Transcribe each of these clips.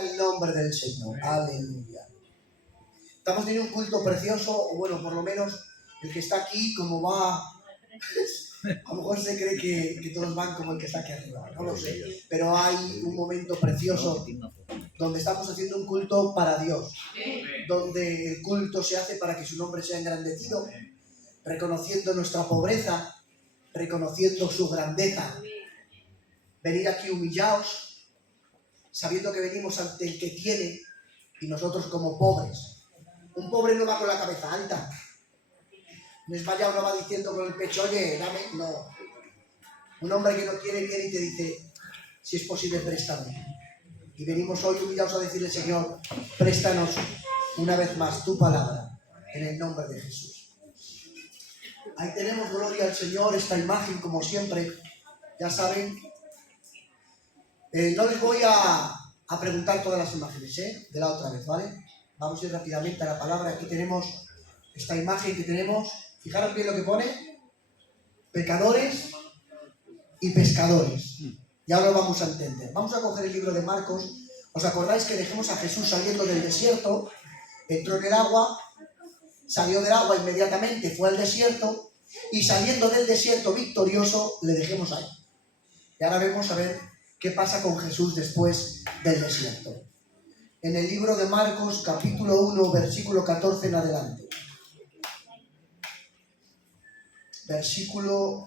El nombre del Señor, aleluya. Estamos teniendo un culto precioso, o bueno, por lo menos el que está aquí, como va, a lo mejor se cree que todos van como el que está aquí arriba, no lo sé, pero hay un momento precioso donde estamos haciendo un culto para Dios, donde el culto se hace para que su nombre sea engrandecido, reconociendo nuestra pobreza, reconociendo su grandeza. Venir aquí humillados, sabiendo que venimos ante el que tiene y nosotros como pobres. Un pobre no va con la cabeza alta. Un desmayado no va diciendo con el pecho, oye, dame. No. Un hombre que no tiene viene y te dice, si es posible, préstame. Y venimos hoy humillados a decirle, Señor, préstanos una vez más tu palabra en el nombre de Jesús. Ahí tenemos, gloria al Señor, esta imagen como siempre. Ya saben, no les voy a preguntar todas las imágenes, de la otra vez, ¿vale? Vamos a ir rápidamente a la palabra. Aquí tenemos esta imagen que tenemos. Fijaros bien lo que pone. Pecadores y pescadores. Ya lo vamos a entender. Vamos a coger el libro de Marcos. ¿Os acordáis que dejemos a Jesús saliendo del desierto? Entró en el agua, salió del agua inmediatamente, fue al desierto, y saliendo del desierto victorioso, le dejemos ahí. Y ahora vamos a ver qué pasa con Jesús después del desierto. En el libro de Marcos, capítulo 1, versículo 14 en adelante. Versículo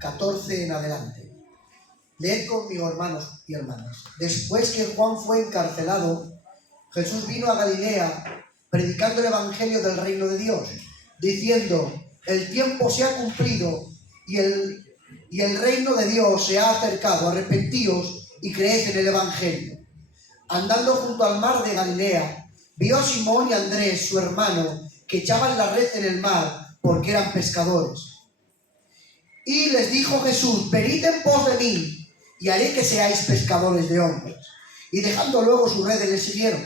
14 en adelante. Leed conmigo, hermanos y hermanas. Después que Juan fue encarcelado, Jesús vino a Galilea predicando el evangelio del reino de Dios, diciendo, el tiempo se ha cumplido y el reino de Dios se ha acercado, arrepentíos y creed en el evangelio. Andando junto al mar de Galilea, vio a Simón y a Andrés, su hermano, que echaban la red en el mar porque eran pescadores. Y les dijo Jesús, venid en pos de mí, y haré que seáis pescadores de hombres. Y dejando luego sus redes, les siguieron.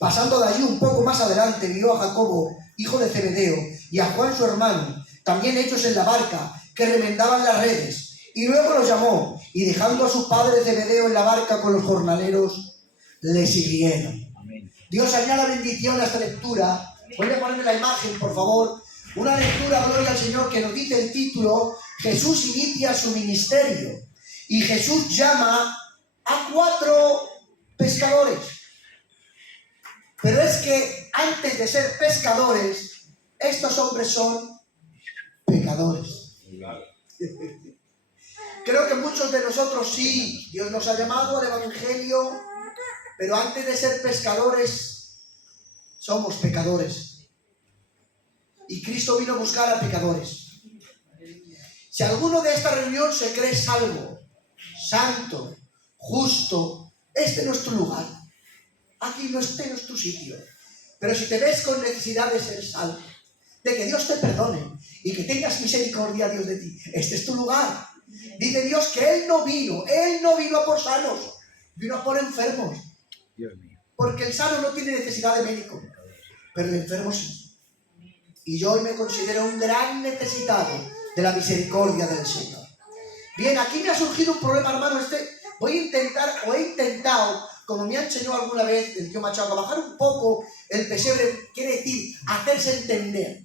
Pasando de allí un poco más adelante, vio a Jacobo, hijo de Zebedeo, y a Juan su hermano, también hechos en la barca, que remendaban las redes. Y luego los llamó, y dejando a su padre Zebedeo en la barca con los jornaleros, le siguieron. Amén. Dios añada bendición a esta lectura. Voy a ponerme la imagen, por favor. Una lectura, gloria al Señor, que nos dice el título, Jesús inicia su ministerio. Y Jesús llama a 4 pescadores. Pero es que antes de ser pescadores, estos hombres son pecadores. Creo que muchos de nosotros sí, Dios nos ha llamado al evangelio, pero antes de ser pescadores, somos pecadores. Y Cristo vino a buscar a pecadores. Si alguno de esta reunión se cree salvo, santo, justo, este no es tu lugar. Aquí no es tu sitio. Pero si te ves con necesidad de ser salvo, de que Dios te perdone y que tengas misericordia, Dios, de ti, este es tu lugar. Dice Dios que Él no vino a por sanos, vino a por enfermos. Porque el sano no tiene necesidad de médico, pero el enfermo sí. Y yo hoy me considero un gran necesitado de la misericordia del Señor. Bien, aquí me ha surgido un problema, hermano. He intentado, como me ha enseñado alguna vez el tío Machado, a bajar un poco el pesebre, quiere decir hacerse entender.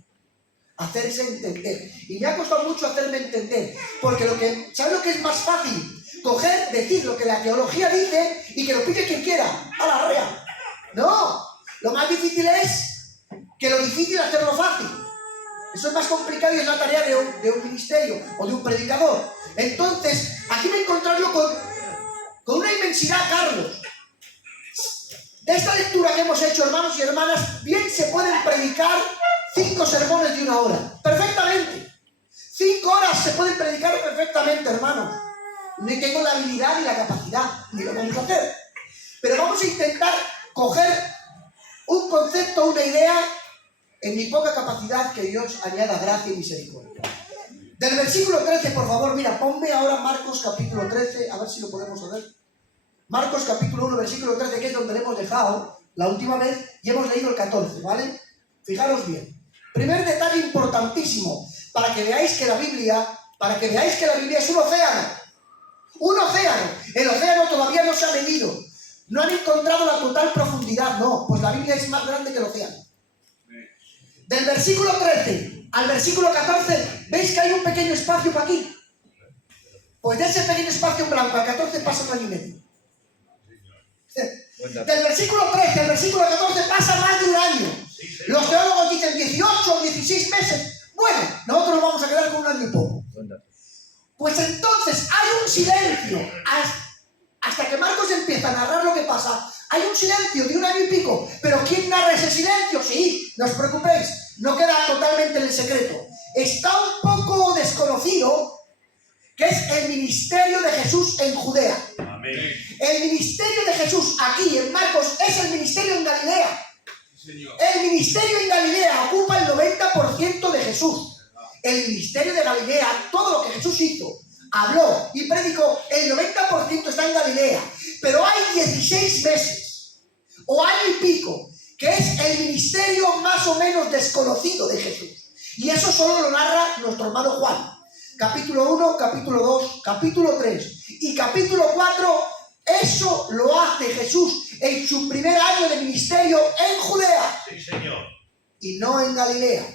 Hacerse entender. Y me ha costado mucho hacerme entender. Porque ¿sabes lo que es más fácil? Coger, decir lo que la teología dice y que lo pique quien quiera. A la rea. No. Lo más difícil es que lo difícil es hacerlo fácil. Eso es más complicado y es la tarea de un ministerio o de un predicador. Entonces, aquí me he encontrado con una inmensidad, Carlos. De esta lectura que hemos hecho, hermanos y hermanas, bien se pueden predicar 5 sermones de 1 hora. Perfectamente. 5 horas se pueden predicar perfectamente, hermanos. Ni tengo la habilidad ni la capacidad, ni lo vamos a hacer. Pero vamos a intentar coger un concepto, una idea, en mi poca capacidad, que Dios añada gracia y misericordia. Del versículo 13, por favor, mira, ponme ahora Marcos capítulo 13, a ver si lo podemos ver. Marcos capítulo 1, versículo 13, que es donde le hemos dejado la última vez, y hemos leído el 14, ¿vale? Fijaros bien. Primer detalle importantísimo, para que veáis que la Biblia es un océano. Un océano. El océano todavía no se ha medido. No han encontrado la total profundidad, no, pues la Biblia es más grande que el océano. Del versículo 13 al versículo 14, ¿veis que hay un pequeño espacio para aquí? Pues de ese pequeño espacio en blanco al 14 pasa un año y medio. Del versículo 13 al versículo 14 pasa más de un año. Los teólogos dicen 18 o 16 meses. Bueno, nosotros nos vamos a quedar con un año y poco. Pues entonces hay un silencio. Hasta que Marcos empieza a narrar lo que pasa, hay un silencio de un año y pico. Pero ¿quién narra ese silencio? Sí, no os preocupéis, no queda totalmente en el secreto. Está un poco desconocido, que es el ministerio de Jesús en Judea. Amén. El ministerio de Jesús aquí en Marcos es el ministerio en Galilea. Sí, el ministerio en Galilea ocupa el 90% de Jesús. El ministerio de Galilea, todo lo que Jesús hizo, habló y predicó, el 90% está en Galilea. Pero hay 16 meses o año y pico que es el ministerio más o menos desconocido de Jesús. Y eso solo lo narra nuestro hermano Juan. Capítulo 1, capítulo 2, capítulo 3 y capítulo 4, eso lo hace Jesús en su primer año de ministerio en Judea. Sí, Señor. Y no en Galilea.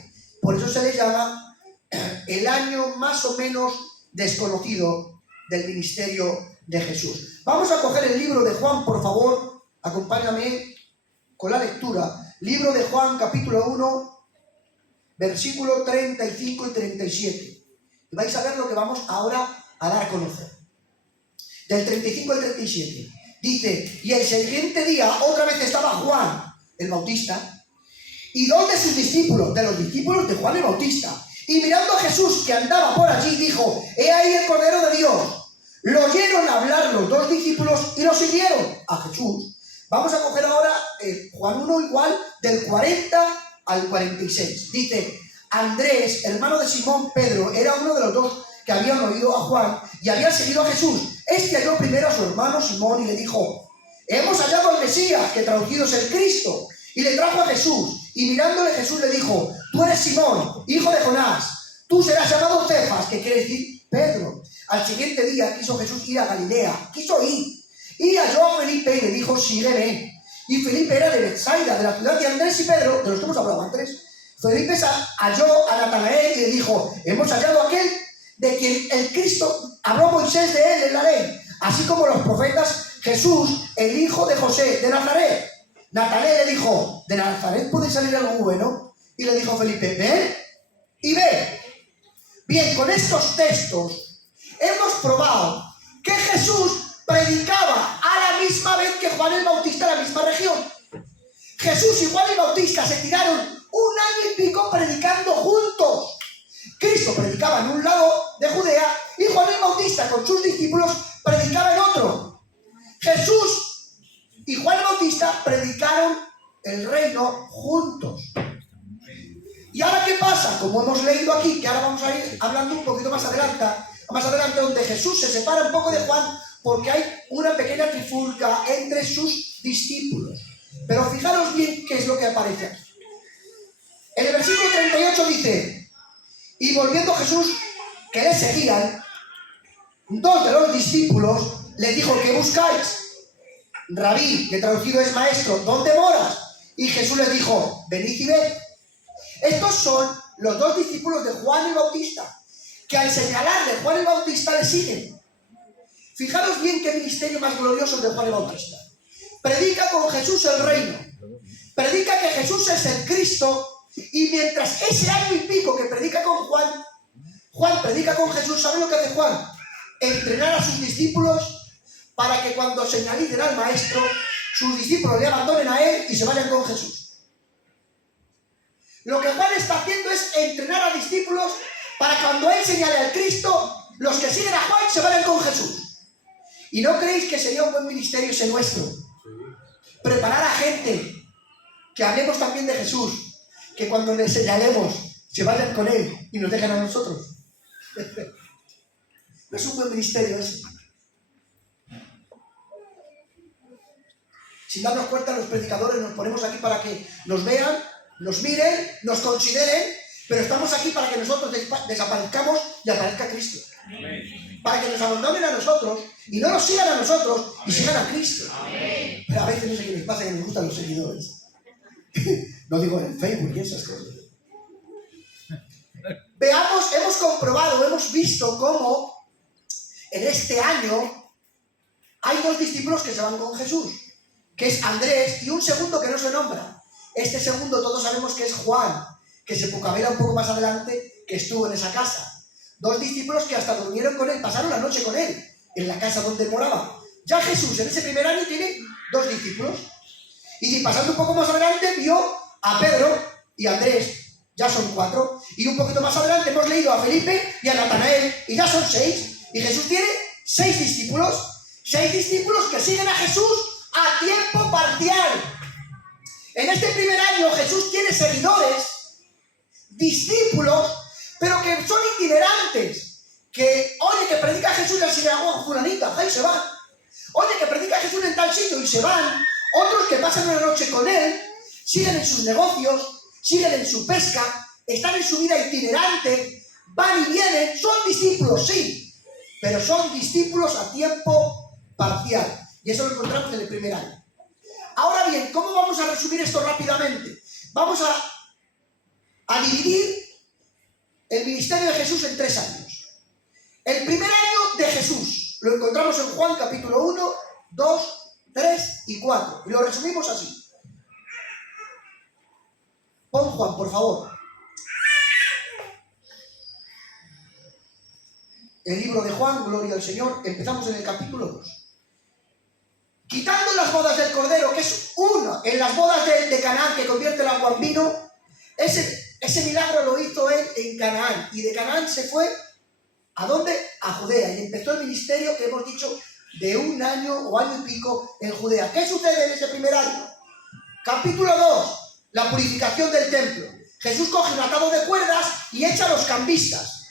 Por eso se le llama el año más o menos desconocido del ministerio de Jesús. Vamos a coger el libro de Juan, por favor. Acompáñame con la lectura. Libro de Juan, capítulo 1, versículo 35 y 37. Y vais a ver lo que vamos ahora a dar a conocer. Del 35 al 37. Dice, y el siguiente día otra vez estaba Juan, el Bautista, y dos de sus discípulos, de los discípulos de Juan el Bautista. Y mirando a Jesús que andaba por allí, dijo, he ahí el Cordero de Dios. Lo oyeron hablar los dos discípulos y lo siguieron a Jesús. Vamos a coger ahora Juan 1 igual, del 40 al 46. Dice, Andrés, hermano de Simón Pedro, era uno de los dos que habían oído a Juan y habían seguido a Jesús. Este halló primero a su hermano Simón y le dijo, hemos hallado al Mesías, que traducido es el Cristo. Y le trajo a Jesús, y mirándole Jesús le dijo, tú eres Simón, hijo de Jonás, tú serás llamado Cefas, que quiere decir Pedro. Al siguiente día quiso Jesús ir a Galilea, quiso ir, y halló a Felipe y le dijo, sígueme. Y Felipe era de Betsaida, de la ciudad de Andrés y Pedro, de los que hemos hablado antes. Felipe halló a Natanael y le dijo, hemos hallado a aquel de quien el Cristo habló Moisés de él en la ley, así como los profetas, Jesús, el hijo de José, de Nazaret. Natanael le dijo, ¿de Nazaret puede salir algo bueno? Y le dijo Felipe, ven y ve. Bien, con estos textos hemos probado que Jesús predicaba a la misma vez que Juan el Bautista en la misma región. Jesús y Juan el Bautista se tiraron un año y pico predicando juntos. Cristo predicaba en un lado de Judea y Juan el Bautista con sus discípulos predicaba en otro. Jesús y Juan el Bautista predicaron el reino juntos. ¿Y ahora qué pasa? Como hemos leído aquí, que ahora vamos a ir hablando un poquito más adelante, donde Jesús se separa un poco de Juan porque hay una pequeña trifulca entre sus discípulos. Pero fijaros bien qué es lo que aparece aquí. En el versículo 38 dice, y volviendo Jesús, que le seguían, dos de los discípulos le dijo, ¿qué buscáis? Rabí, que traducido es maestro, ¿dónde moras? Y Jesús les dijo, venid y ved. Estos son los dos discípulos de Juan el Bautista, que al señalarle Juan el Bautista le siguen. Fijaros bien qué ministerio más glorioso de Juan el Bautista. Predica con Jesús el reino. Predica que Jesús es el Cristo. Y mientras ese año y pico que predica con Juan, Juan predica con Jesús, ¿sabe lo que hace Juan? Entrenar a sus discípulos para que cuando señalicen al maestro, sus discípulos le abandonen a él y se vayan con Jesús. Lo que Juan está haciendo es entrenar a discípulos para cuando él señale al Cristo, los que siguen a Juan se vayan con Jesús. ¿Y no creéis que sería un buen ministerio ese nuestro? Preparar a gente que hablemos también de Jesús, que cuando les señalemos se vayan con él y nos dejen a nosotros. No es un buen ministerio ese. Sin darnos cuenta, los predicadores nos ponemos aquí para que nos vean, nos miren, nos consideren, pero estamos aquí para que nosotros desaparezcamos y aparezca Cristo. Amén. Para que nos abandonen a nosotros y no nos sigan a nosotros y sigan a Cristo. Amén. no sé qué les pasa, que les gustan los seguidores. No digo en Facebook y esas cosas. Veamos, hemos comprobado, hemos visto cómo en este año hay dos discípulos que se van con Jesús, que es Andrés y un segundo que no se nombra. Este segundo todos sabemos que es Juan, que se pucavela un poco más adelante, que estuvo en esa casa. Dos discípulos que hasta durmieron con él, pasaron la noche con él, en la casa donde moraba. Ya Jesús en ese primer año tiene dos discípulos. Y pasando un poco más adelante vio a Pedro y a Andrés, ya son 4. Y un poquito más adelante hemos leído a Felipe y a Natanael, y ya son 6. Y Jesús tiene 6 discípulos. 6 discípulos que siguen a Jesús a tiempo parcial. En este primer año Jesús tiene seguidores, discípulos, pero que son itinerantes. Que, oye, que predica Jesús en la sinagoga fulanita, ahí se van. Oye, que predica Jesús en tal sitio y se van. Otros que pasan una noche con él, siguen en sus negocios, siguen en su pesca, están en su vida itinerante, van y vienen, son discípulos, sí, pero son discípulos a tiempo parcial. Y eso lo encontramos en el primer año. Ahora bien, ¿cómo vamos a resumir esto rápidamente? Vamos a dividir el ministerio de Jesús en 3 años. El primer año de Jesús lo encontramos en Juan capítulo 1, 2, 3 y 4. Y lo resumimos así. Pon Juan, por favor. El libro de Juan, gloria al Señor. Empezamos en el capítulo 2. Quitando las bodas del Cordero, que es uno, en las bodas de Canaán, que convierte el agua en vino, ese milagro lo hizo él en Canaán. Y de Canaán se fue, ¿a dónde? A Judea. Y empezó el ministerio que hemos dicho de 1 año o año y pico en Judea. ¿Qué sucede en ese primer año? Capítulo 2, la purificación del templo. Jesús coge un atado de cuerdas y echa a los cambistas.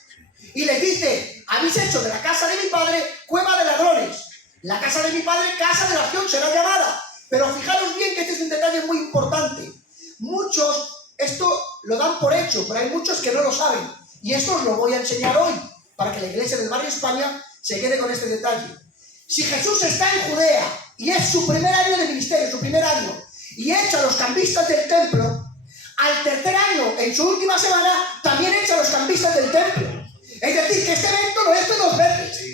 Y les dice, habéis hecho de la casa de mi padre cueva de ladrones. La casa de mi padre, casa de oración será llamada. Pero fijaros bien que este es un detalle muy importante. Muchos esto lo dan por hecho, pero hay muchos que no lo saben. Y esto os lo voy a enseñar hoy, para que la iglesia del barrio España se quede con este detalle. Si Jesús está en Judea y es su primer año de ministerio, su primer año, y echa a los cambistas del templo, al tercer año, en su última semana, también echa a los cambistas del templo. Es decir, que este evento lo hace 2 veces.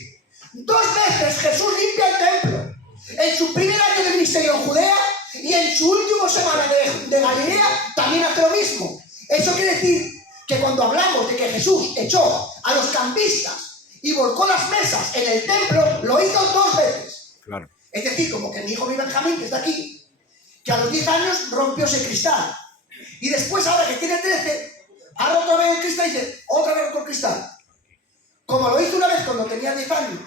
2 veces Jesús limpia el templo. En su primer año de ministerio en Judea y en su última semana de Galilea también hace lo mismo. Eso quiere decir que cuando hablamos de que Jesús echó a los cambistas y volcó las mesas en el templo, lo hizo 2 veces. Claro. Es decir, como que mi hijo mi Benjamín, que está aquí, que a los 10 años rompió ese cristal. Y después, ahora que tiene 13, ahora otra vez el cristal y dice, otra vez con cristal. Como lo hizo una vez cuando tenía 10 años,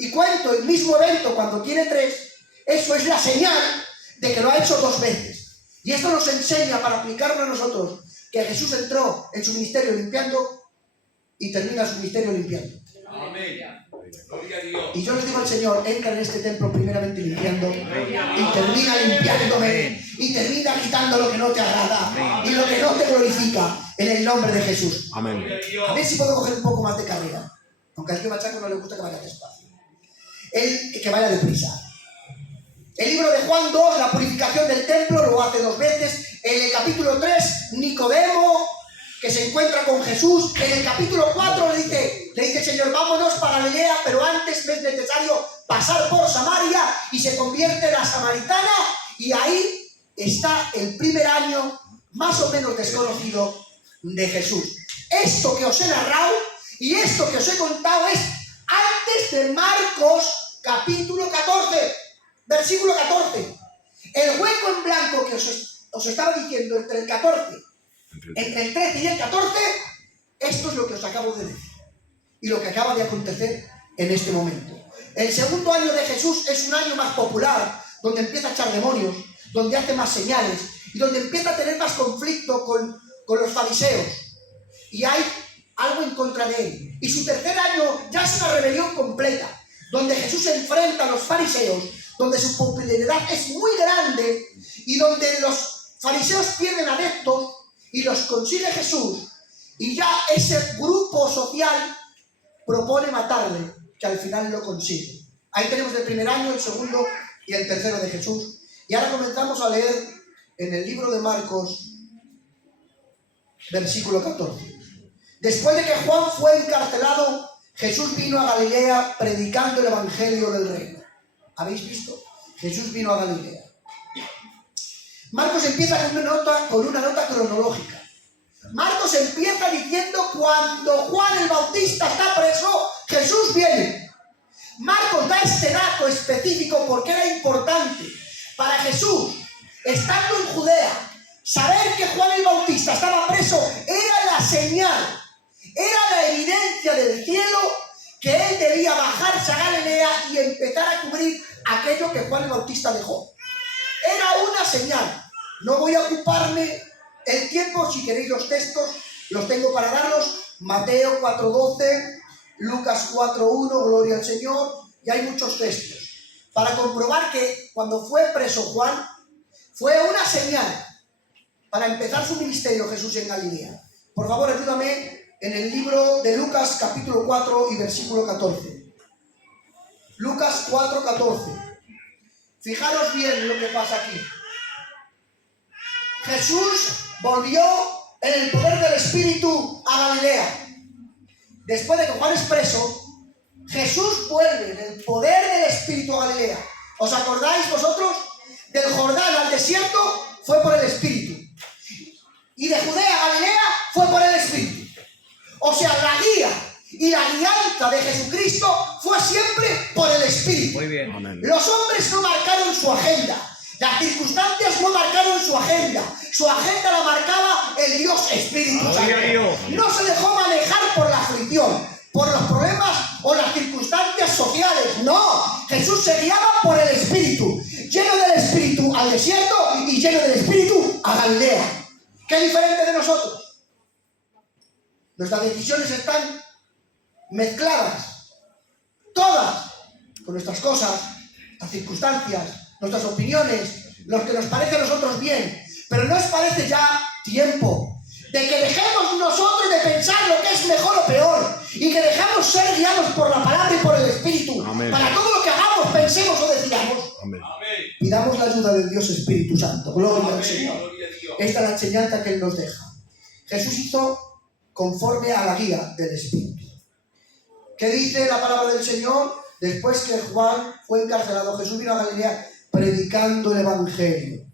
y cuento el mismo evento cuando tiene 3, eso es la señal de que lo ha hecho 2 veces. Y esto nos enseña para aplicarlo a nosotros, que Jesús entró en su ministerio limpiando y termina su ministerio limpiando. Amén. Y yo les digo al Señor, entra en este templo primeramente limpiando y termina limpiándome y termina quitando lo que no te agrada y lo que no te glorifica, en el nombre de Jesús. Amén. A ver si puedo coger un poco más de carrera, aunque al que machaco no le gusta que vaya despacio, que vaya deprisa. El libro de Juan 2, la purificación del templo, lo hace 2 veces. En el capítulo 3, Nicodemo, que se encuentra con Jesús. En el capítulo 4 le dice el Señor, vámonos para Galilea, pero antes es necesario pasar por Samaria, y se convierte en la samaritana, y ahí está el primer año más o menos desconocido de Jesús. Esto que os he narrado y esto que os he contado es antes de Marcos capítulo 14, versículo 14. El hueco en blanco que os estaba diciendo entre el 14, entre el 13 y el 14, esto es lo que os acabo de decir y lo que acaba de acontecer en este momento. El segundo año de Jesús es un año más popular, donde empieza a echar demonios, donde hace más señales y donde empieza a tener más conflicto con los fariseos, y hay algo en contra de él. Y su tercer año ya es una rebelión completa, donde Jesús se enfrenta a los fariseos, donde su popularidad es muy grande y donde los fariseos pierden adeptos y los consigue Jesús, y ya ese grupo social propone matarle, que al final lo consigue. Ahí tenemos el primer año, el segundo y el tercero de Jesús, Y ahora comenzamos a leer en el libro de Marcos, versículo 14. Después de que Juan fue encarcelado, Jesús vino a Galilea predicando el evangelio del reino. ¿Habéis visto? Jesús vino a Galilea. Marcos empieza con una nota cronológica. Marcos empieza diciendo: cuando Juan el Bautista está preso, Jesús viene. Marcos da este dato específico porque era importante para Jesús, estando en Judea. Saber que Juan el Bautista estaba preso era la señal, era la evidencia del cielo que él debía bajarse a Galilea y empezar a cubrir aquello que Juan el Bautista dejó. Era una señal. No voy a ocuparme el tiempo. Si queréis los textos, los tengo para daros. Mateo 4:12, Lucas 4:1, gloria al Señor. Y hay muchos textos para comprobar que cuando fue preso Juan, fue una señal para empezar su ministerio Jesús en Galilea. Por favor, ayúdame en el libro de Lucas, capítulo 4 y versículo 14. Lucas 4:14. Fijaros bien lo que pasa aquí. Jesús volvió en el poder del Espíritu a Galilea. Después de que Juan es preso, Jesús vuelve en el poder del Espíritu a Galilea. ¿Os acordáis vosotros? Del Jordán al desierto fue por el Espíritu. Y de Judea a Galilea fue por el Espíritu. O sea, la guía y la guianza de Jesucristo fue siempre por el Espíritu. Muy bien. Amén. Los hombres no marcaron su agenda. Las circunstancias no marcaron su agenda. Su agenda la marcaba el Dios Espíritu Santo. No se dejó manejar por la aflicción, por los problemas o las circunstancias sociales. No, Jesús se guiaba por el Espíritu. Lleno del Espíritu al desierto y lleno del Espíritu a Galilea. ¿Qué diferente de nosotros? Nuestras decisiones están mezcladas, todas, con nuestras cosas, las circunstancias, nuestras opiniones, lo que nos parece a nosotros bien. Pero ¿no os parece ya tiempo de que dejemos nosotros de pensar lo que es mejor o peor y que dejemos ser guiados por la palabra y por el Espíritu? Amén. Para todo lo que hagamos, pensemos o decidamos? Amén. Pidamos la ayuda del Dios Espíritu Santo. Gloria al Señor. Esta es la enseñanza que Él nos deja. Jesús hizo conforme a la guía del Espíritu. ¿Qué dice la palabra del Señor? Después que Juan fue encarcelado, Jesús vino a Galilea predicando el evangelio.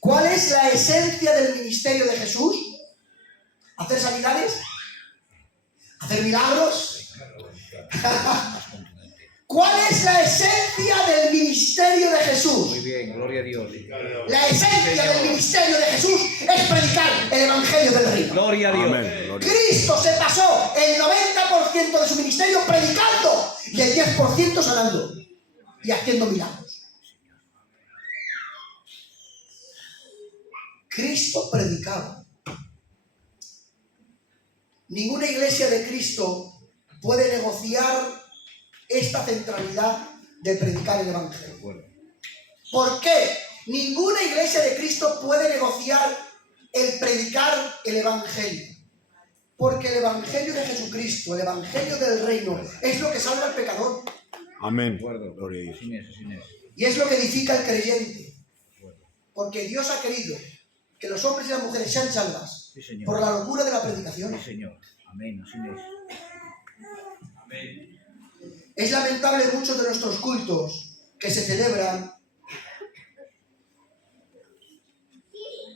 ¿Cuál es la esencia del ministerio de Jesús? ¿Hacer sanidades? ¿Hacer milagros? ¿Cuál es la esencia del ministerio de Jesús? Muy bien, gloria a Dios. La esencia del ministerio de Jesús es predicar el evangelio del reino. Gloria a Dios. Amén. Cristo se pasó el 90% de su ministerio predicando y el 10% sanando y haciendo milagros. Cristo predicaba. Ninguna iglesia de Cristo puede negociar esta centralidad de predicar el evangelio. ¿Por qué? Ninguna iglesia de Cristo puede negociar el predicar el evangelio. Porque el evangelio de Jesucristo, el evangelio del reino, es lo que salva al pecador. Amén. Gloria a Dios. Y es lo que edifica al creyente. Porque Dios ha querido que los hombres y las mujeres sean salvas, sí, por la locura de la predicación. Sí, Señor. Amén. Amén. Es lamentable muchos de nuestros cultos que se celebran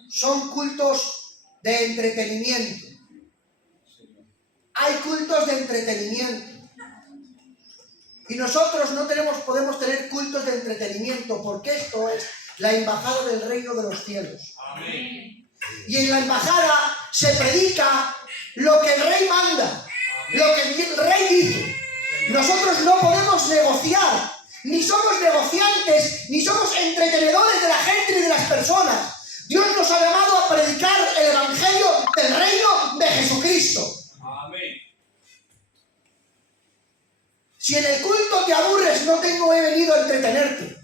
son cultos de entretenimiento. Hay cultos de entretenimiento. Y nosotros no podemos tener cultos de entretenimiento, porque esto es la embajada del reino de los cielos. Amén. Y en la embajada se predica lo que el rey manda, lo que el rey dice. Nosotros no podemos negociar, ni somos negociantes, ni somos entretenedores de la gente ni de las personas. Dios nos ha llamado a predicar el evangelio del reino de Jesucristo. Amén. Si en el culto te aburres, no he venido a entretenerte.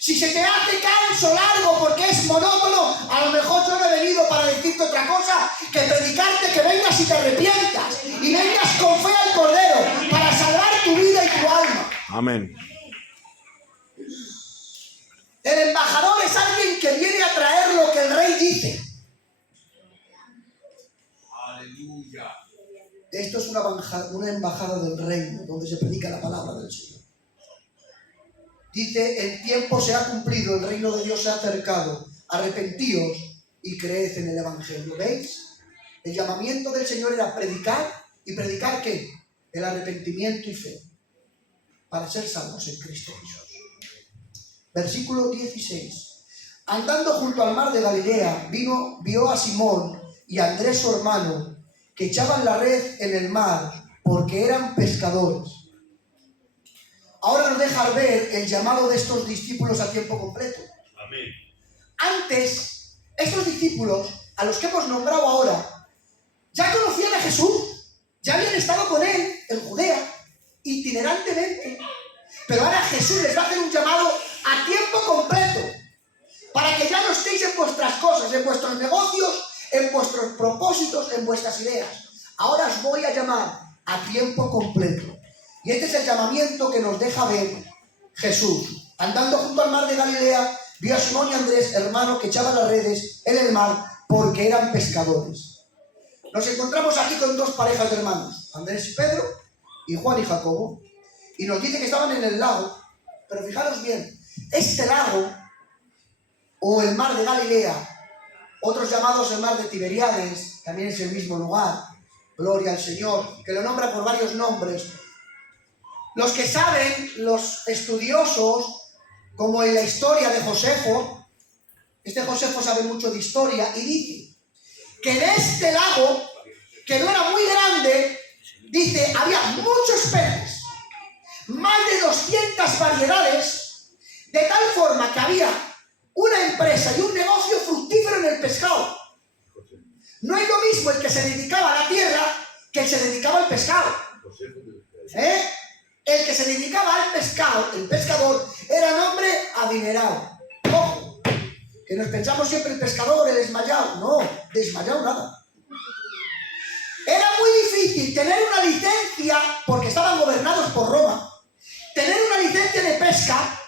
Si se te hace canso largo porque es monótono, a lo mejor yo no he venido para decirte otra cosa que predicarte que vengas y te arrepientas y vengas con fe al Cordero para salvar tu vida y tu alma. Amén. El embajador es alguien que viene a traer lo que el rey dice. Aleluya. Esto es una embajada del reino, donde se predica la palabra del Señor. Dice, el tiempo se ha cumplido, el reino de Dios se ha acercado. Arrepentíos y creed en el evangelio. ¿Veis? El llamamiento del Señor era predicar. ¿Y predicar qué? El arrepentimiento y fe. Para ser salvos en Cristo Jesús. Versículo 16. Andando junto al mar de Galilea, vio a Simón y a Andrés su hermano, que echaban la red en el mar, porque eran pescadores. Ahora nos deja ver el llamado de estos discípulos a tiempo completo. Amén. Antes, estos discípulos, a los que hemos nombrado ahora, ya conocían a Jesús, ya habían estado con él en Judea, itinerantemente. Pero ahora Jesús les va a hacer un llamado a tiempo completo, para que ya no estéis en vuestras cosas, en vuestros negocios, en vuestros propósitos, en vuestras ideas. Ahora os voy a llamar a tiempo completo. Y este es el llamamiento que nos deja ver Jesús. Andando junto al mar de Galilea, vio a Simón y Andrés, hermano, que echaban las redes en el mar porque eran pescadores. Nos encontramos aquí con dos parejas de hermanos, Andrés y Pedro, y Juan y Jacobo. Y nos dice que estaban en el lago. Pero fijaros bien, este lago, o el mar de Galilea, otros llamados el mar de Tiberíades, también es el mismo lugar, gloria al Señor, que lo nombra por varios nombres. Los que saben, los estudiosos, como en la historia de Josefo, este Josefo sabe mucho de historia, y dice que en este lago, que no era muy grande, dice, había muchos peces, más de 200 variedades, de tal forma que había una empresa y un negocio fructífero en el pescado. No es lo mismo el que se dedicaba a la tierra que el que se dedicaba al pescado. El que se dedicaba al pescado, el pescador, era un hombre adinerado. Ojo, que nos pensamos siempre el pescador, el desmayado. No, desmayado nada. Era muy difícil tener una licencia, porque estaban gobernados por Roma, tener una licencia de pesca,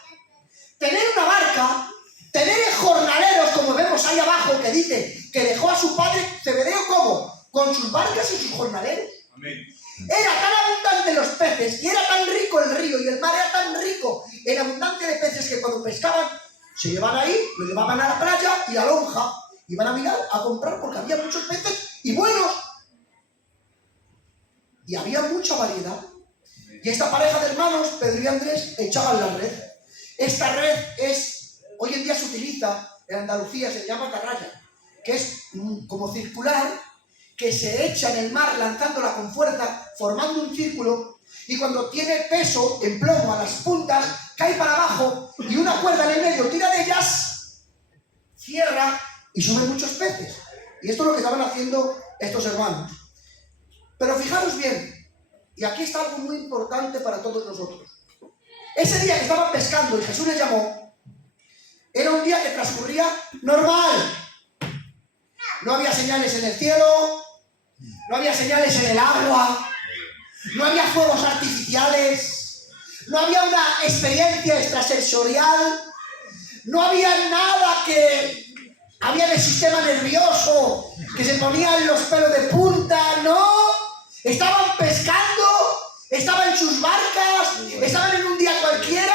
tener una barca, tener jornaleros, como vemos ahí abajo, que dice que dejó a su padre Zebedeo, ¿cómo? Con sus barcas y sus jornaleros. Amén. Era tan abundante los peces, y era tan rico el río, y el mar era tan rico en abundancia de peces, que cuando pescaban, se llevaban ahí, lo llevaban a la playa y a la lonja, iban a mirar, a comprar, porque había muchos peces y buenos. Y había mucha variedad. Y esta pareja de hermanos, Pedro y Andrés, echaban la red. Esta red hoy en día se utiliza, en Andalucía se llama atarraya, que es como circular, que se echa en el mar lanzándola con fuerza, formando un círculo, y cuando tiene peso en plomo a las puntas, cae para abajo, y una cuerda en el medio tira de ellas, cierra, y suben muchos peces. Y esto es lo que estaban haciendo estos hermanos. Pero fijaros bien, y aquí está algo muy importante para todos nosotros. Ese día que estaban pescando y Jesús les llamó, era un día que transcurría normal. No había señales en el cielo, no había señales en el agua, no había fuegos artificiales, no había una experiencia extrasensorial, no había nada que había de sistema nervioso, que se ponían los pelos de punta, no. Estaban pescando, estaban en sus barcas, estaban en un día cualquiera,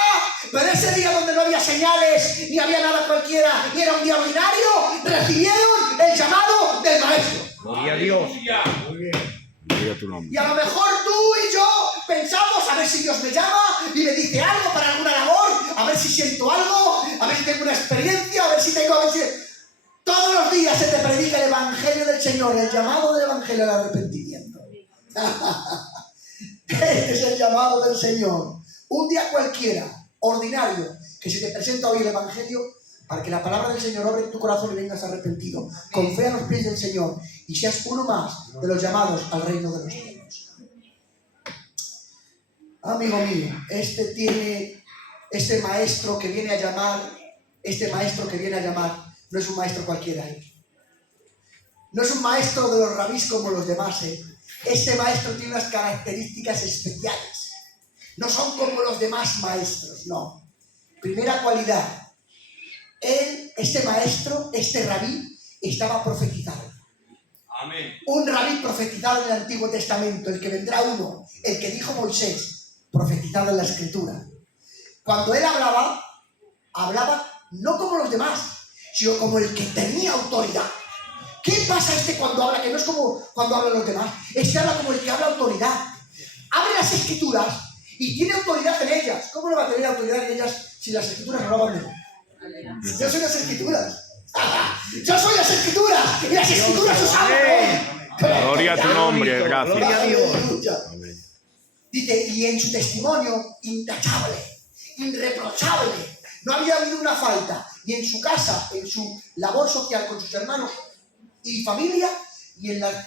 pero ese día donde no había señales, ni había nada cualquiera, y era un día ordinario, recibieron el llamado del Maestro. Gloria a Dios. Muy bien. Gloria a tu nombre. Y a lo mejor tú y yo pensamos, a ver si Dios me llama y me dice algo para alguna labor, a ver si siento algo, a ver si tengo una experiencia, a ver si tengo... Todos los días se te predica el Evangelio del Señor, el llamado del Evangelio al arrepentimiento. Este es el llamado del Señor. Un día cualquiera, ordinario, que se te presenta hoy el Evangelio, para que la palabra del Señor obre en tu corazón y vengas arrepentido, con fe a los pies del Señor, y seas uno más de los llamados al reino de los cielos. Amigo mío, este maestro que viene a llamar, no es un maestro cualquiera, no es un maestro de los rabís como los demás, Este maestro tiene unas características especiales. No son como los demás maestros, no. Primera cualidad, este maestro, este rabí, estaba profetizado. Amén. Un rabí profetizado en el Antiguo Testamento, el que vendrá uno, el que dijo Moisés, profetizado en la Escritura. Cuando él hablaba no como los demás, sino como el que tenía autoridad. ¿Qué pasa cuando habla? Que no es como cuando hablan los demás. Habla como el que habla autoridad. Abre las Escrituras y tiene autoridad en ellas. ¿Cómo no va a tener autoridad en ellas si las Escrituras no lo hablan de él? Yo soy las Escrituras. Yo soy las Escrituras y las Escrituras os hablan hoy. Gloria a tu nombre, gracias. Gloria a Dios. Amén. Dice, y en su testimonio, intachable, irreprochable. No había habido una falta, ni en su casa, en su labor social con sus hermanos y familia,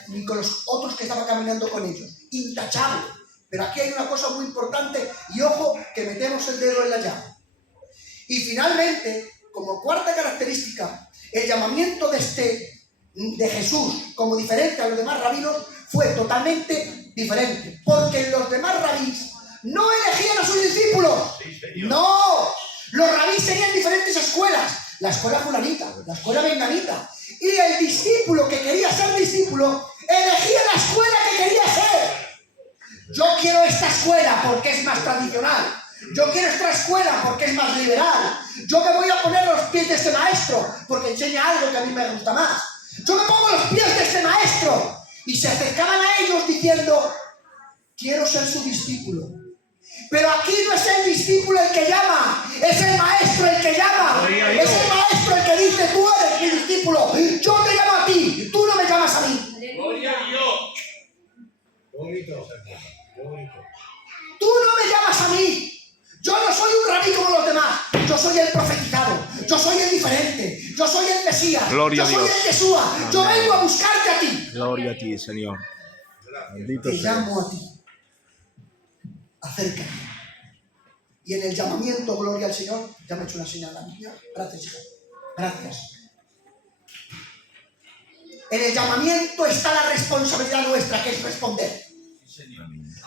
ni con los otros que estaban caminando con ellos. Intachable. Pero aquí hay una cosa muy importante, y ojo, que metemos el dedo en la llaga. Y finalmente, como cuarta característica, el llamamiento de Jesús como diferente a los demás rabinos fue totalmente diferente. Porque los demás rabís no elegían a sus discípulos. No, los rabís tenían diferentes escuelas. La escuela fulanita, la escuela menganita. Y el discípulo que quería ser discípulo elegía la escuela que quería ser. Yo quiero esta escuela porque es más tradicional. Yo quiero esta escuela porque es más liberal. Yo me voy a poner a los pies de este maestro porque enseña algo que a mí me gusta más. Yo me pongo a los pies de este maestro. Y se acercaban a ellos diciendo, quiero ser su discípulo. Pero aquí no es el discípulo el que llama, es el maestro el que llama. Es el maestro el que dice, tú eres mi discípulo. Yo te llamo a ti, tú no me llamas a mí. Gloria a Dios. Bonito. Tú no me llamas a mí. Yo no soy un rabí como los demás. Yo soy el profetizado. Yo soy el diferente. Yo soy el Mesías. Gloria yo a soy Dios. el Yeshua. Yo vengo a buscarte a ti. Gloria a ti, Señor. Bendito Te sea. llamo a ti. Acércate. Y en el llamamiento, gloria al Señor, ya me he hecho una señal a la niña. Gracias, hija. Gracias. En el llamamiento está la responsabilidad nuestra, que es responder.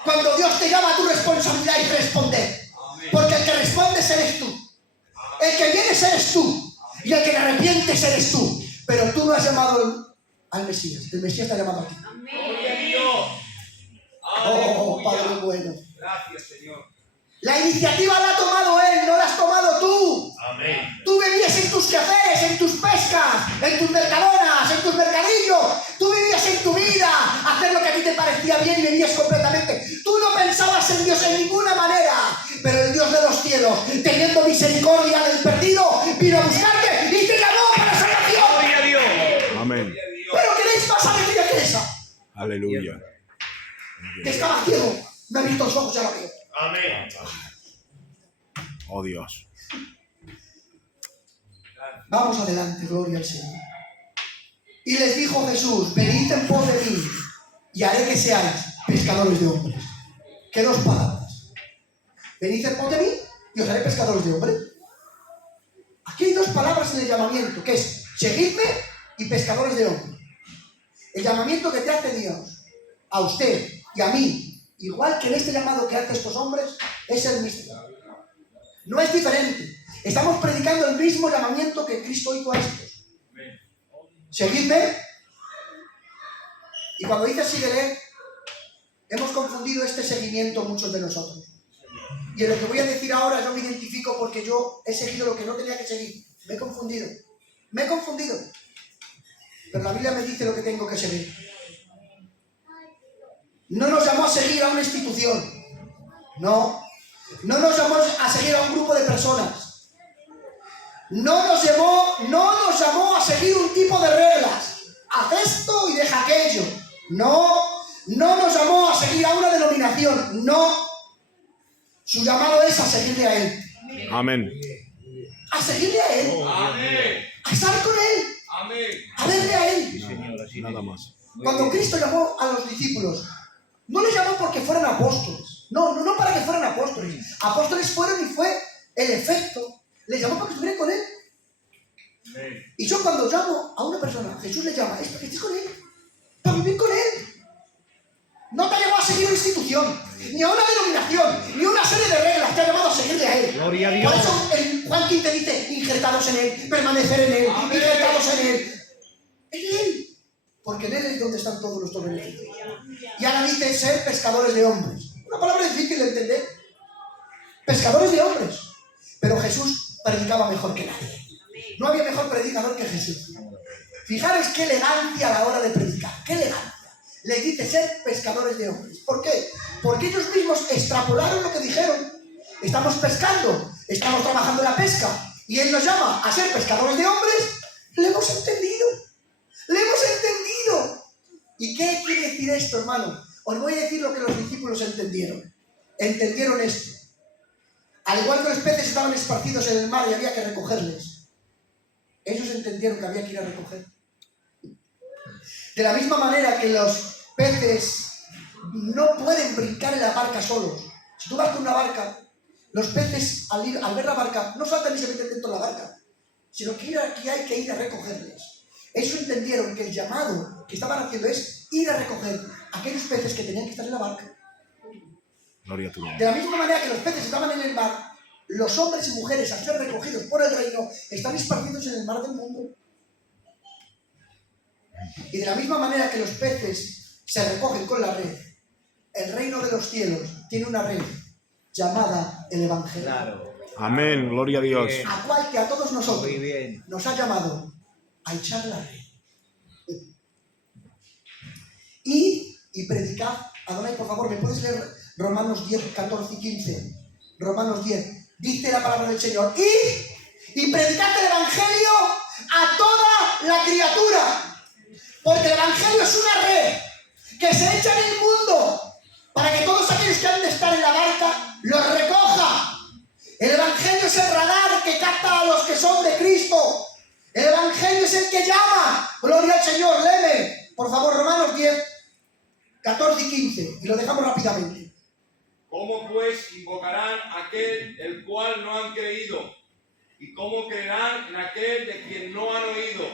Cuando Dios te llama, tu responsabilidad es responder. Porque el que respondes eres tú. El que vienes eres tú. Y el que te arrepientes eres tú. Pero tú no has llamado al Mesías. El Mesías te ha llamado a ti. Gloria a Dios. Oh, Padre Aleluya. bueno. Gracias, Señor. La iniciativa la ha tomado Él, no la has tomado tú. Amén. Tú vivías en tus quehaceres, en tus pescas, en tus mercadonas, en tus mercadillos. Tú vivías en tu vida, hacer lo que a ti te parecía bien y vivías completamente. Tú no pensabas en Dios en ninguna manera. Pero el Dios de los cielos, teniendo misericordia del perdido, vino a buscarte y te llamó para salvación. Gloria a Dios. Amén. Gloria a Dios. Pero ¿queréis más alegría que esa? Aleluya. Que estaba ciego, me ha visto los ojos, ya lo veo. Amén. Oh Dios. Vamos adelante, gloria al Señor. Y les dijo Jesús, venid en pos de mí y haré que seáis pescadores de hombres. ¿Qué dos palabras? Venid en pos de mí y os haré pescadores de hombres. Aquí hay dos palabras en el llamamiento, que es seguidme y pescadores de hombres. El llamamiento que te hace Dios a usted y a mí, igual que en este llamado que hace estos hombres, es el mismo. No es diferente. Estamos predicando el mismo llamamiento que Cristo hizo a estos. Seguidme. Y cuando dice síguele, hemos confundido este seguimiento muchos de nosotros. Y en lo que voy a decir ahora yo me identifico porque yo he seguido lo que no tenía que seguir. Me he confundido. Me he confundido. Pero la Biblia me dice lo que tengo que seguir. No nos llamó a seguir a una institución. No. No nos llamó a seguir a un grupo de personas. No nos llamó a seguir un tipo de reglas. Haz esto y deja aquello. No nos llamó a seguir a una denominación. No. Su llamado es a seguirle a Él. Amén. A seguirle a Él. Amén. A estar con Él. Amén. A verle a Él. Nada más. Cuando Cristo llamó a los discípulos, no les llamó porque fueran apóstoles. No para que fueran apóstoles. Apóstoles fueron y fue el efecto. Les llamó para que estuvieran con Él. Y yo cuando llamo a una persona, Jesús le llama, es para que estés con Él. Para vivir con Él. No te llamó a seguir un institución, ni a una denominación, ni a una serie de reglas que ha llamado a seguirle a Él. Gloria a Por Dios. eso el Juan 15 dice, injertados en Él, permanecer en Él, Amén. injertados en Él. En Él. Porque en Él es donde están todos nuestros beneficios. Y ahora dice ser pescadores de hombres. Una palabra difícil de entender. Pescadores de hombres. Pero Jesús predicaba mejor que nadie. No había mejor predicador que Jesús. Fijaros qué elegancia a la hora de predicar. Qué elegancia. Les dice ser pescadores de hombres. ¿Por qué? Porque ellos mismos extrapolaron lo que dijeron. Estamos pescando, estamos trabajando en la pesca. Y Él nos llama a ser pescadores de hombres. Le hemos entendido. ¡Le hemos entendido! ¿Y qué quiere decir esto, hermano? Os voy a decir lo que los discípulos entendieron. Entendieron esto. Al igual que los peces estaban esparcidos en el mar y había que recogerles, ellos entendieron que había que ir a recoger. De la misma manera que los peces no pueden brincar en la barca solos. Si tú vas con una barca, los peces al ver la barca no saltan y se meten dentro de la barca, sino que aquí hay que ir a recogerles. Ellos entendieron que el llamado que estaban haciendo es ir a recoger aquellos peces que tenían que estar en la barca. Gloria a tu nombre. De la misma manera que los peces estaban en el mar, los hombres y mujeres, al ser recogidos por el reino, están esparcidos en el mar del mundo. Y de la misma manera que los peces se recogen con la red, el reino de los cielos tiene una red llamada el Evangelio. Claro. Amén. Gloria a Dios. Bien. A cual que a todos nosotros Muy bien. nos ha llamado a echar la red. Y predicad. Adonai, por favor, ¿me puedes leer Romanos 10, 14 y 15? Romanos 10. Dice la palabra del Señor. Y predicad el Evangelio a toda la criatura. Porque el Evangelio es una red que se echa en el mundo para que todos aquellos que han de estar en la barca los recoja. El Evangelio es el radar que capta a los que son de Cristo. El Evangelio es el que llama. Gloria al Señor. Léeme, por favor, Romanos 10, 14 y 15. Y lo dejamos rápidamente. ¿Cómo pues invocarán a aquel el cual no han creído? ¿Y cómo creerán en aquel de quien no han oído?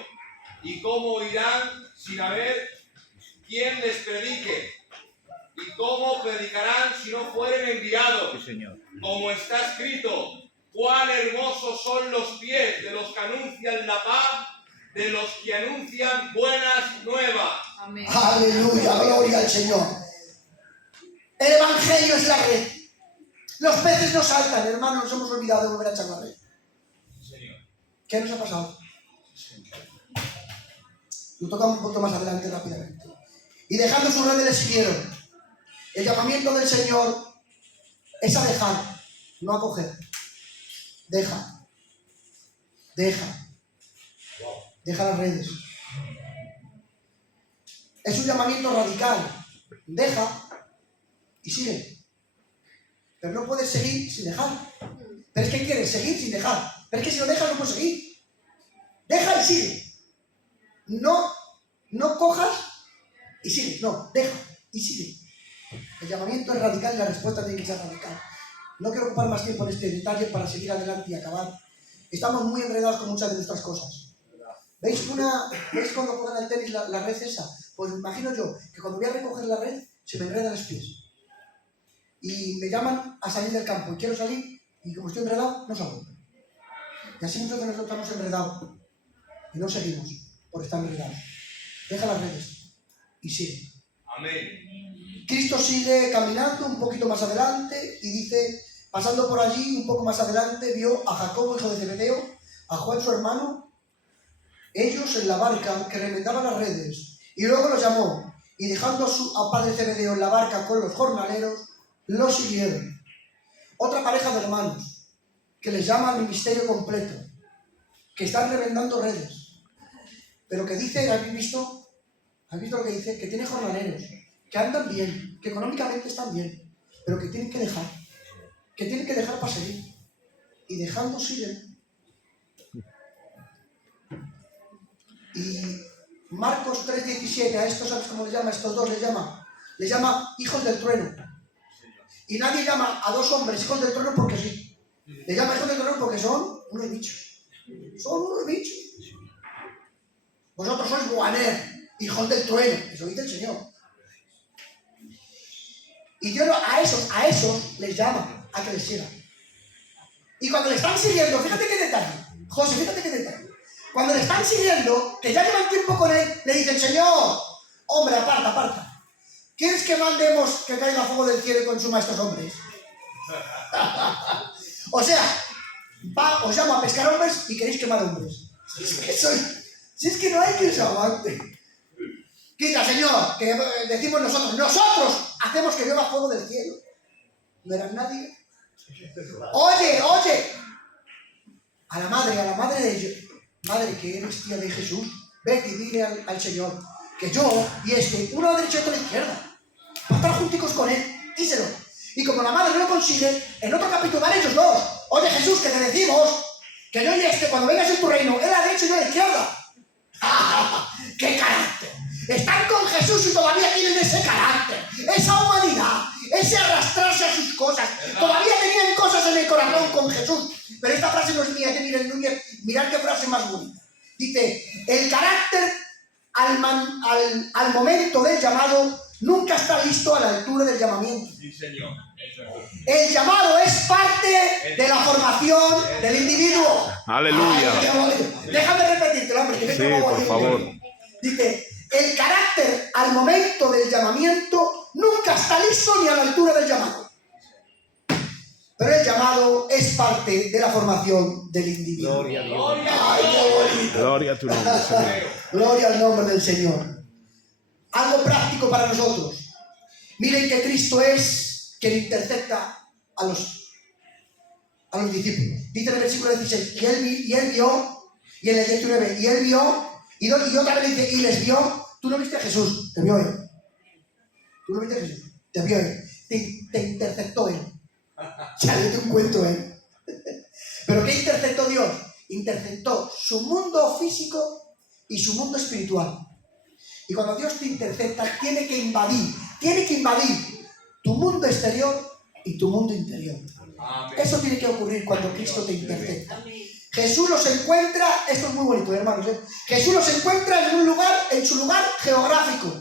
¿Y cómo oirán sin haber quien les predique? ¿Y cómo predicarán si no fueren enviados? Sí, Señor. Como está escrito, cuán hermosos son los pies de los que anuncian la paz, de los que anuncian buenas nuevas. Amén. Aleluya, gloria al Señor. El Evangelio es la red. Los peces no saltan, hermanos, nos hemos olvidado de volver a echar la red. Señor. ¿Qué nos ha pasado? Lo tocamos un poco más adelante rápidamente. Y dejando su red le siguieron. El llamamiento del Señor es a dejar, no a coger. Deja. Deja. Deja las redes. Es un llamamiento radical. Deja y sigue. Pero no puedes seguir sin dejar. Pero es que quieres seguir sin dejar. Pero es que si lo dejas no puedes seguir. Deja y sigue. No cojas y sigue. No, deja y sigue. El llamamiento es radical y la respuesta tiene que ser radical. No quiero ocupar más tiempo en este detalle para seguir adelante y acabar. Estamos muy enredados con muchas de nuestras cosas. ¿Veis cuando juegan al tenis la red esa? Pues me imagino yo que cuando voy a recoger la red se me enredan los pies. Y me llaman a salir del campo y quiero salir y como estoy enredado, no salgo. Y así muchos de nosotros estamos enredados y no seguimos por estar enredados. Deja las redes y sigue. Amén. Cristo sigue caminando un poquito más adelante y dice, pasando por allí un poco más adelante, vio a Jacobo, hijo de Zebedeo, a Juan su hermano, ellos en la barca que remendaban las redes, y luego los llamó, y dejando a padre Zebedeo en la barca con los jornaleros, los siguieron. Otra pareja de hermanos que les llama al ministerio completo, que están remendando redes, pero que dice, ¿habéis visto lo que dice? Que tiene jornaleros, que andan bien, que económicamente están bien, pero que tienen que dejar para seguir. Y dejando siguen. Y Marcos 3:17, a estos, ¿sabes cómo les llama? A estos dos les llama hijos del trueno. Y nadie llama a dos hombres hijos del trueno porque sí. Le llama hijos del trueno porque son unos bichos. Son unos bichos. Vosotros sois Boaner, hijos del trueno. Eso dice el Señor. Y Dios a esos les llama a que les sigan. Y cuando le están siguiendo, fíjate qué detalle, José, fíjate qué detalle. Cuando le están siguiendo, que ya llevan tiempo con él, le dicen, Señor, hombre, aparta, aparta. ¿Quieres que mandemos que caiga fuego del cielo y consuma a estos hombres? O sea, os llamo a pescar hombres y queréis quemar hombres. Si es que no hay quien se aguante. Quita, Señor, que decimos nosotros hacemos que llueva fuego del cielo. ¿No eran nadie? Oye, a la madre de ellos, madre que eres tía de Jesús, vete y dile al Señor que yo y uno a la derecha y otro a la izquierda, para estar junticos con él, díselo. Y como la madre no lo consigue, en otro capítulo van ellos dos. Oye, Jesús, que te decimos que yo y cuando vengas en tu reino, él a la derecha y yo a la izquierda. ¡Qué carácter! Están con Jesús y todavía tienen ese carácter, esa humanidad, ese arrastrarse a sus cosas. Todavía tenían cosas en el corazón con Jesús. Pero esta frase no es mía, de Miguel Núñez. Mirad qué frase más bonita. Dice, el carácter al momento del llamado nunca está listo a la altura del llamamiento. Sí, Señor. El llamado es parte de la formación del individuo. Aleluya. Déjame repetírtelo, hombre. Que Sí, por favor. Dice, el carácter al momento del llamamiento nunca está listo ni a la altura del llamado. Pero el llamado es parte de la formación del individuo. Gloria a Dios. ¡Ay, qué bonito! Gloria a tu nombre, Señor. Gloria al nombre del Señor. Algo práctico para nosotros. Miren que Cristo es quien intercepta a los discípulos. Dice en el versículo 16, y él vio, y en el 19, y él vio, y otra vez dice, y les vio. Tú no viste a Jesús, te vio él. Tú no viste a Jesús, te vio él. Te interceptó él. Ya le di un cuento él. ¿Pero qué interceptó Dios? Interceptó su mundo físico y su mundo espiritual. Y cuando Dios te intercepta, tiene que invadir tu mundo exterior y tu mundo interior. Amén. Eso tiene que ocurrir cuando Cristo te intercepta. Jesús los encuentra, esto es muy bonito, hermanos, Jesús los encuentra en su lugar geográfico,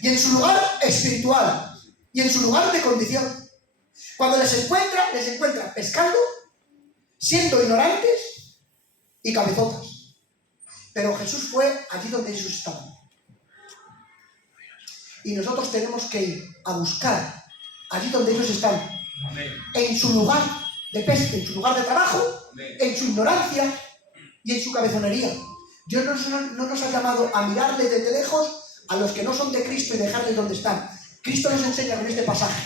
y en su lugar espiritual, y en su lugar de condición. Cuando les encuentra pescando, siendo ignorantes y cabezotas. Pero Jesús fue allí donde ellos estaban. Y nosotros tenemos que ir a buscar allí donde ellos están. Amén. En su lugar de pesca, en su lugar de trabajo, Amén. en su ignorancia y en su cabezonería. Dios no nos ha llamado a mirarle desde lejos a los que no son de Cristo y dejarles donde están. Cristo nos enseña con este pasaje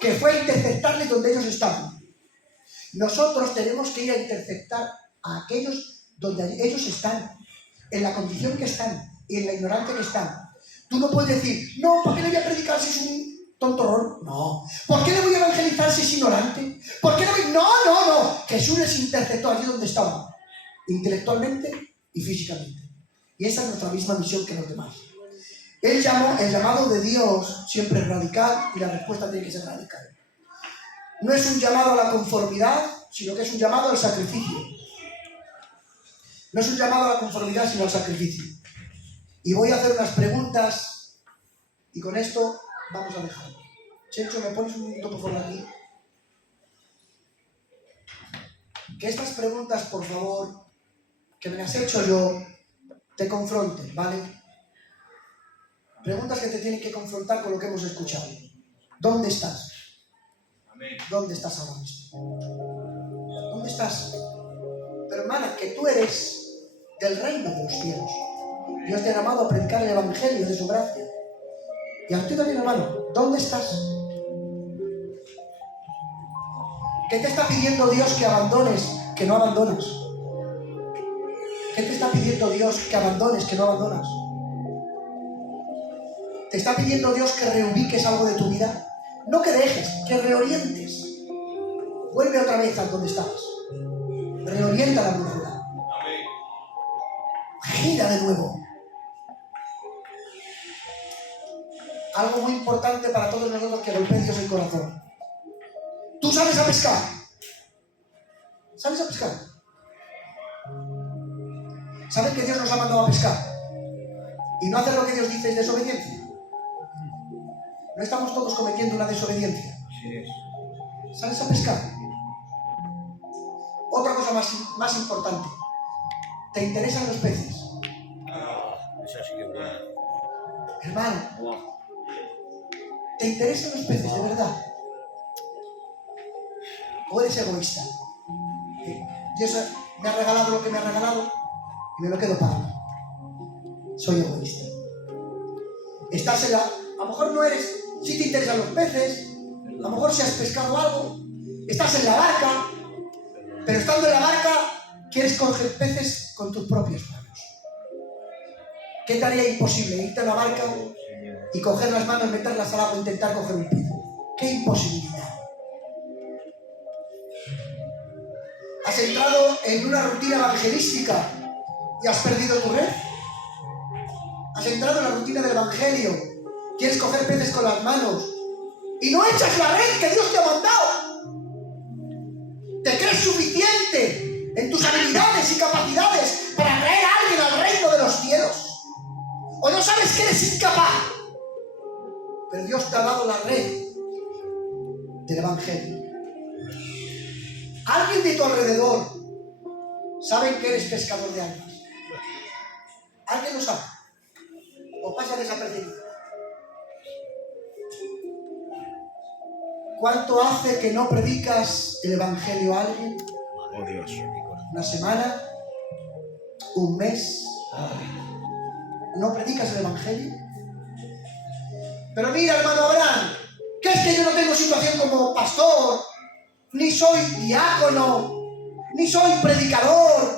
que fue a interceptarles donde ellos estaban. Nosotros tenemos que ir a interceptar a aquellos donde ellos están, en la condición que están y en la ignorancia que están. Tú no puedes decir, no, ¿por qué le voy a predicar si es un tontorrón? No. ¿Por qué le voy a evangelizar si es ignorante? ¿Por qué le voy? No. Jesús les interceptó allí donde estaban, intelectualmente y físicamente. Y esa es nuestra misma misión que los demás. El llamado de Dios siempre es radical y la respuesta tiene que ser radical. No es un llamado a la conformidad, sino que es un llamado al sacrificio. No es un llamado a la conformidad, sino al sacrificio. Y voy a hacer unas preguntas y con esto vamos a dejarlo. Chencho, ¿me pones un minuto por favor aquí? Que estas preguntas, por favor, que me las he hecho yo, te confronten, ¿vale? Preguntas que te tienen que confrontar con lo que hemos escuchado. ¿Dónde estás? Amén. ¿Dónde estás ahora mismo? ¿Dónde estás? Pero hermana, que tú eres del reino de los cielos. Dios te ha llamado a predicar el evangelio de su gracia. Y a ti también, hermano, ¿dónde estás? ¿Qué te está pidiendo Dios que abandones, que no abandonas? ¿Qué te está pidiendo Dios que abandones, que no abandonas? ¿Te está pidiendo Dios que reubiques algo de tu vida? No que dejes, que reorientes. Vuelve otra vez a donde estabas. Reorienta la brújula. Amén. Gira de nuevo. Algo muy importante para todos nosotros que golpee Dios el corazón. ¿Tú sales a pescar? ¿Sales a pescar? ¿Sabes que Dios nos ha mandado a pescar? Y no hacer lo que Dios dice es desobediencia. No estamos todos cometiendo una desobediencia. Así es. ¿Sales a pescar? Otra cosa más importante. ¿Te interesan los peces? Esa sí que es buena. Hermano, Buah. ¿te interesan los peces de verdad? ¿O eres egoísta? Dios me ha regalado lo que me ha regalado y me lo quedo para mí. Soy egoísta. Estás en la... A lo mejor no eres... Sí te interesan los peces, a lo mejor si has pescado algo, estás en la barca, pero estando en la barca quieres coger peces con tus propias manos. ¿Qué tarea imposible? Irte a la barca y coger las manos, meterlas al agua e intentar coger un pez. ¡Qué imposibilidad! ¿Has entrado en una rutina evangelística y has perdido tu red? ¿Has entrado en la rutina del evangelio? ¿Quieres coger peces con las manos y no echas la red que Dios te ha mandado? ¿Te crees suficiente en tus habilidades y capacidades para traer a alguien al reino de los cielos? ¿O no sabes que eres incapaz? Pero Dios te ha dado la red del evangelio. ¿Alguien de tu alrededor sabe que eres pescador de almas? ¿Alguien lo sabe? ¿O pasa desapercibido? ¿Cuánto hace que no predicas el evangelio a alguien? Oh Dios. ¿Una semana? ¿Un mes? ¿No predicas el evangelio? Pero mira, hermano Abraham, ¿qué es que yo no tengo situación como pastor? Ni soy diácono, ni soy predicador,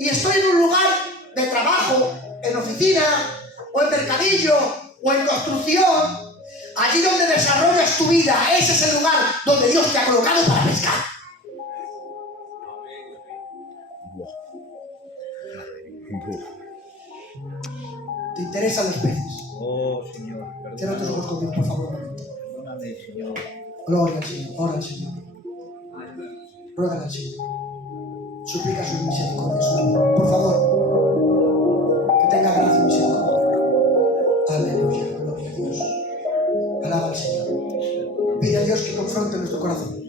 y estoy en un lugar de trabajo, en oficina, o en mercadillo, o en construcción. Allí donde desarrollas tu vida, ese es el lugar donde Dios te ha colocado para pescar. ¿Te interesan los peces? Oh, Señor. Cierra tus ojos conmigo, por favor, un momento. Perdóname, Señor. Gloria al Señor, ora al Señor. Ruega al Señor. Suplica su misericordia, su amor. Por favor, que tenga gracia y misericordia. Aleluya, gloria a Dios. Alaba al Señor. Pide a Dios que confronte nuestro corazón.